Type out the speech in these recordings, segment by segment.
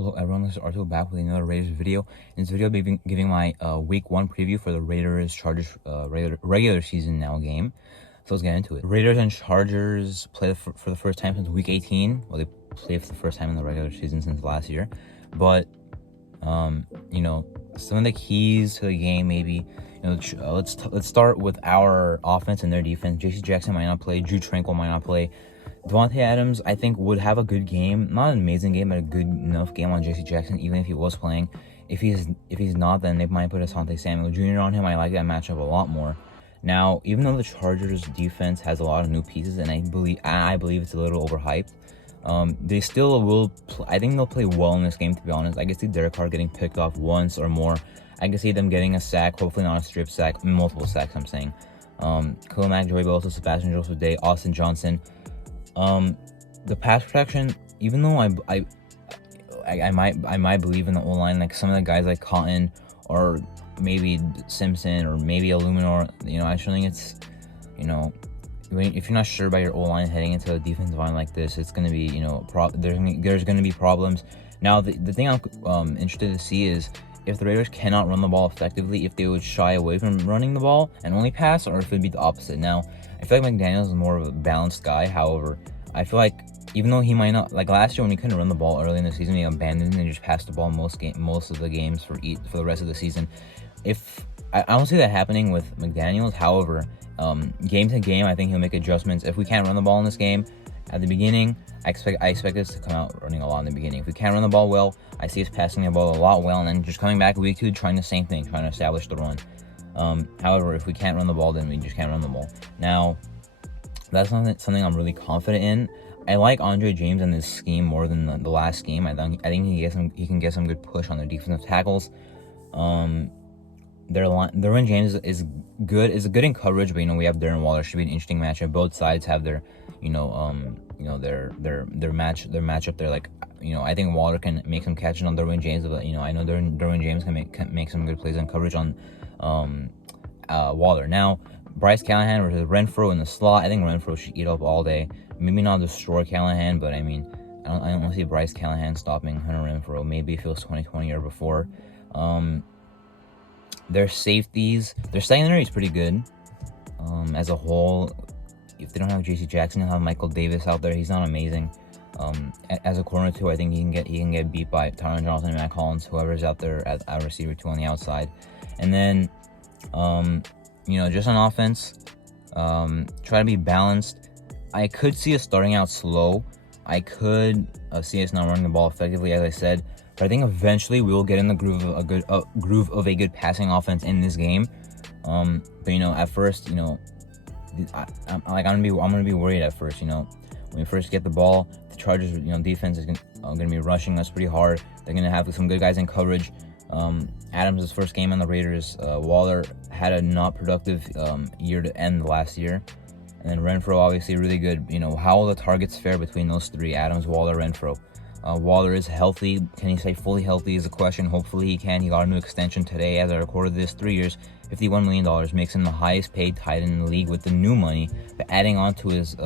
Hello everyone, this is Arthur back with another Raiders video. In this video, I'll be giving my week 1 preview for the Raiders Chargers regular season now game. So let's get into it. Raiders and Chargers play for the first time since week 18. Well, they played for the first time in the regular season since last year. But you know, some of the keys to the game, maybe, let's start with our offense and their defense. J.C. Jackson might not play. Drue Tranquill might not play. Davante Adams, I think, would have a good game. Not an amazing game, but a good enough game on J.C. Jackson, even if he was playing. If he's not, then they might put Asante Samuel Jr. on him. I like that matchup a lot more. Now, even though the Chargers defense has a lot of new pieces, and I believe it's a little overhyped, they still will. I think they'll play well in this game. To be honest, I can see Derek Carr getting picked off once or more. I can see them getting a sack, hopefully not a strip sack, multiple sacks. I'm saying, Khalil Mack, Joey Bosa, Sebastian Joseph-Day, Austin Johnson. The pass protection, even though I might believe in the O-line, like some of the guys like Cotton or maybe Simpson or maybe Illuminor, I just think it's, if you're not sure about your O-line heading into a defensive line like this, it's going to be, there's going to be problems. Now, the thing I'm interested to see is if the Raiders cannot run the ball effectively, if they would shy away from running the ball and only pass, or if it'd be the opposite. Now, I feel like McDaniels is more of a balanced guy. However, I feel like even though he might not, like last year when he couldn't run the ball early in the season, he abandoned and just passed the ball most of the games for the rest of the season. If I don't see that happening with McDaniels. However, game to game, I think he'll make adjustments. If we can't run the ball in this game at the beginning, I expect us to come out running a lot in the beginning. If we can't run the ball well, I see us passing the ball a lot well, and then just coming back week 2, trying the same thing, trying to establish the run. However, if we can't run the ball, then we just can't run the ball. Now, that's something I'm really confident in. I like Andre James and this scheme more than the last scheme. I think he can get some good push on their defensive tackles. Derwin James is good in coverage, but we have Darren Waller. Should be an interesting matchup. Both sides have their their matchup. They're like, I think Waller can make some catches on Derwin James, but I know Derwin James can make some good plays on coverage on Waller. Now, Bryce Callahan versus Renfrow in the slot. I think Renfrow should eat up all day. Maybe not destroy Callahan, but I don't see Bryce Callahan stopping Hunter Renfrow. Maybe if it was 2020 or before. Their safeties, their secondary is pretty good. As a whole, if they don't have J.C. Jackson, they'll have Michael Davis out there. He's not amazing. As a corner too, I think he can get beat by Tyron Johnson and Matt Collins, whoever's out there at receiver 2 on the outside. And then, just on offense, try to be balanced. I could see us starting out slow. I could see us not running the ball effectively, as I said. But I think eventually we will get in the groove of a good passing offense in this game. But at first, I'm gonna be worried at first. When we first get the ball, the Chargers, defense is gonna be rushing us pretty hard. They're gonna have some good guys in coverage. Adams' first game on the Raiders. Waller had a not productive year to end last year. And then Renfrow, obviously really good. How will the targets fare between those three? Adams, Waller, Renfrow. Waller is healthy. Can he stay fully healthy is a question. Hopefully he can. He got a new extension today as I recorded this. 3 years, $51 million. Makes him the highest paid tight end in the league with the new money. But adding on to his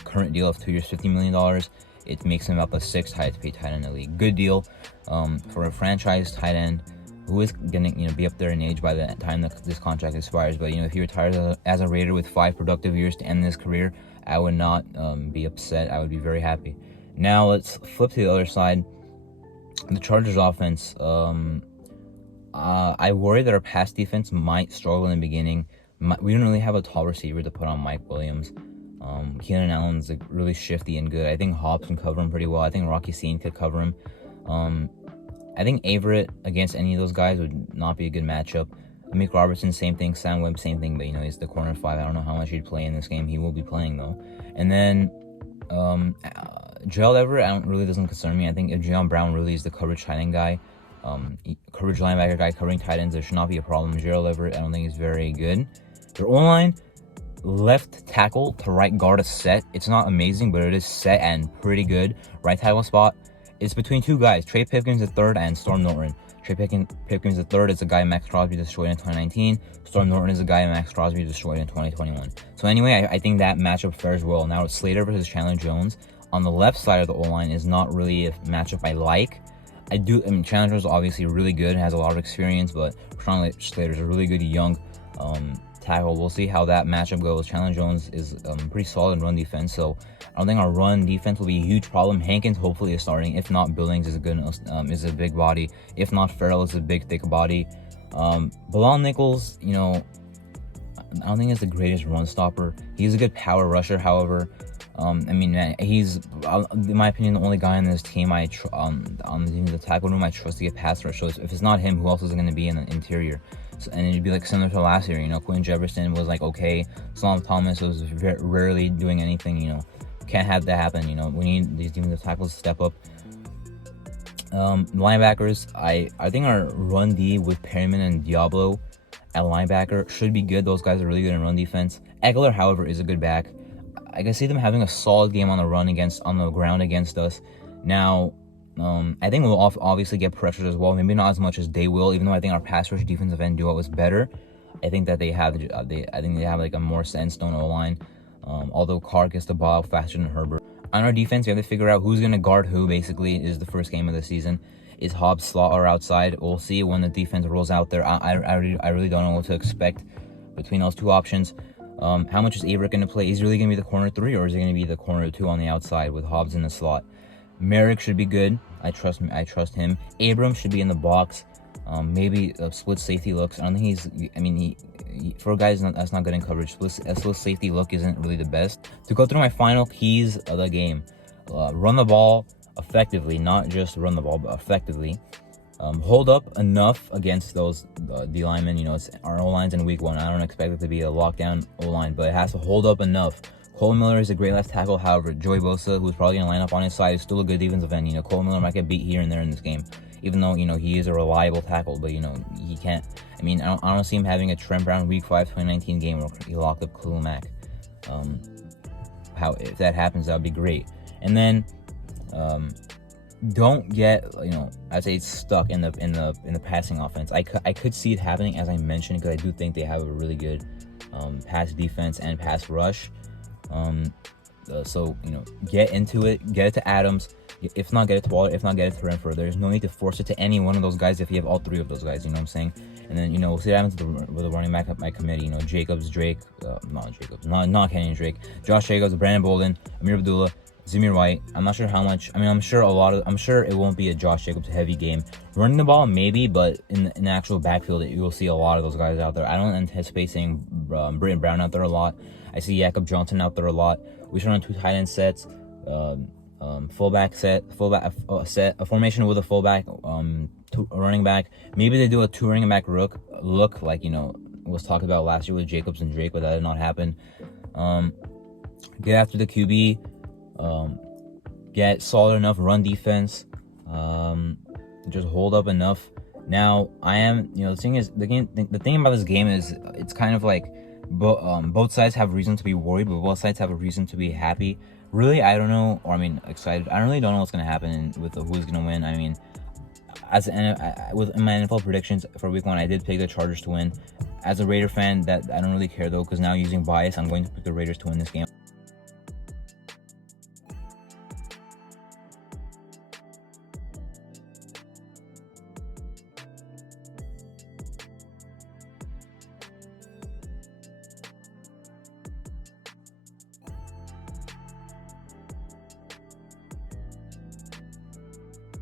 current deal of 2 years, $50 million, it makes him about the 6th highest paid tight end in the league. Good deal for a franchise tight end who is going to be up there in age by the time that this contract expires. But if he retires as a Raider with 5 productive years to end his career, I would not be upset. I would be very happy. Now let's flip to the other side. The Chargers offense. I worry that our pass defense might struggle in the beginning. We don't really have a tall receiver to put on Mike Williams. Keenan Allen's really shifty and good. I think Hobbs can cover him pretty well. I think Rocky Sean could cover him. I think Averett against any of those guys would not be a good matchup. Amik Robertson, same thing. Sam Webb, same thing. But he's the corner 5. I don't know how much he'd play in this game. He will be playing though. And then Gerald Everett really doesn't concern me. I think if Jayon Brown really is the coverage tight end guy, coverage linebacker guy covering tight ends, there should not be a problem. Gerald Everett, I don't think is very good. Their O-line, left tackle to right guard is set. It's not amazing, but it is set and pretty good. Right tackle spot, it's between 2 guys, Trey Pipkins III and Storm Norton. Trey Pipkins III is the guy Max Crosby destroyed in 2019. Storm Norton is the guy Max Crosby destroyed in 2021. So anyway, I think that matchup fares well. Now it's Slater versus Chandler Jones. on the left side of the O-line is not really a matchup I like. I mean, Chandler Jones is obviously really good, has a lot of experience, but Rashawn Slater's a really good young tackle. We'll see how that matchup goes. Chandler Jones is pretty solid in run defense, so I don't think our run defense will be a huge problem. Hankins hopefully is starting. If not, Billings is a big body. If not, Farrell is a big, thick body. Bilal Nichols, you know, I don't think he's the greatest run stopper. He's a good power rusher, however. I mean, man, he's, in my opinion, the only guy on this team on the tackle room I trust to get pass rush. So if it's not him, who else is going to be in the interior? So, and it'd be like similar to last year, you know, Quinn Jefferson was like okay, Solomon Thomas was rarely doing anything, you know. Can't have that happen, you know. We need these defensive tackles to step up. Linebackers, I think our run D with Perryman and Diablo at linebacker should be good. Those guys are really good in run defense. Eckler, however, is a good back. I can see them having a solid game on the ground against us. Now, I think we'll obviously get pressures as well. Maybe not as much as they will, even though I think our pass rush defensive end duo is better. I think that they have like a more set in stone O-line. Although Carr gets the ball out faster than Herbert. On our defense, we have to figure out who's going to guard who. Basically, is the first game of the season. Is Hobbs slot or outside? We'll see when the defense rolls out there. I really don't know what to expect between those two options. How much is Averett going to play? Is he really going to be the corner 3, or is he going to be the corner 2 on the outside with Hobbs in the slot? Merrick should be good. I trust him. Abrams should be in the box. Maybe split safety looks. I don't think he's. I mean, he for a guy that's not good in coverage, split safety look isn't really the best. To go through my final keys of the game, run the ball effectively, not just run the ball, but effectively. Hold up enough against those D linemen. You know, it's our O-line's in week 1. I don't expect it to be a lockdown O-line, but it has to hold up enough. Cole Miller is a great left tackle. However, Joey Bosa, who's probably going to line up on his side, is still a good defensive end. You know, Cole Miller might get beat here and there in this game, even though, you know, he is a reliable tackle, but, you know, he can't. I mean, I don't see him having a Trent Brown Week 5 2019 game where he locked up Khalil Mack. If that happens, that would be great. And then, don't get, you know, I'd say it's stuck in the passing offense. I could see it happening, as I mentioned, because I do think they have a really good pass defense and pass rush. So, you know, get into it, get it to Adams. If not, get it to Waller. If not, get it to Renfro. There's no need to force it to any one of those guys if you have all 3 of those guys. You know what I'm saying? And then, you know, we'll see what happens with the running back by committee. You know, not Kenyon Drake, Josh Jacobs, Brandon Bolden, Amir Abdullah, Zamir White. I'm not sure how much. I mean, I'm sure it won't be a Josh Jacobs heavy game. Running the ball, maybe, but in the actual backfield, you will see a lot of those guys out there. I don't anticipate seeing Britton Brown out there a lot. I see Jakob Johnson out there a lot. We should run 2 tight end sets, fullback set, a formation with a fullback, 2 running back. Maybe they do a 2 running back look like, you know, was talked about last year with Jacobs and Drake, but that did not happen. Get after the QB. Get solid enough run defense. Just hold up enough. Now, the thing is, the thing about this game is it's kind of like both sides have reason to be worried, but both sides have a reason to be happy. Really, I don't know, or I mean, excited. I really don't know what's going to happen with who's going to win. I mean, in my NFL predictions for week 1, I did pick the Chargers to win. As a Raider fan, that I don't really care though, because now using bias, I'm going to pick the Raiders to win this game.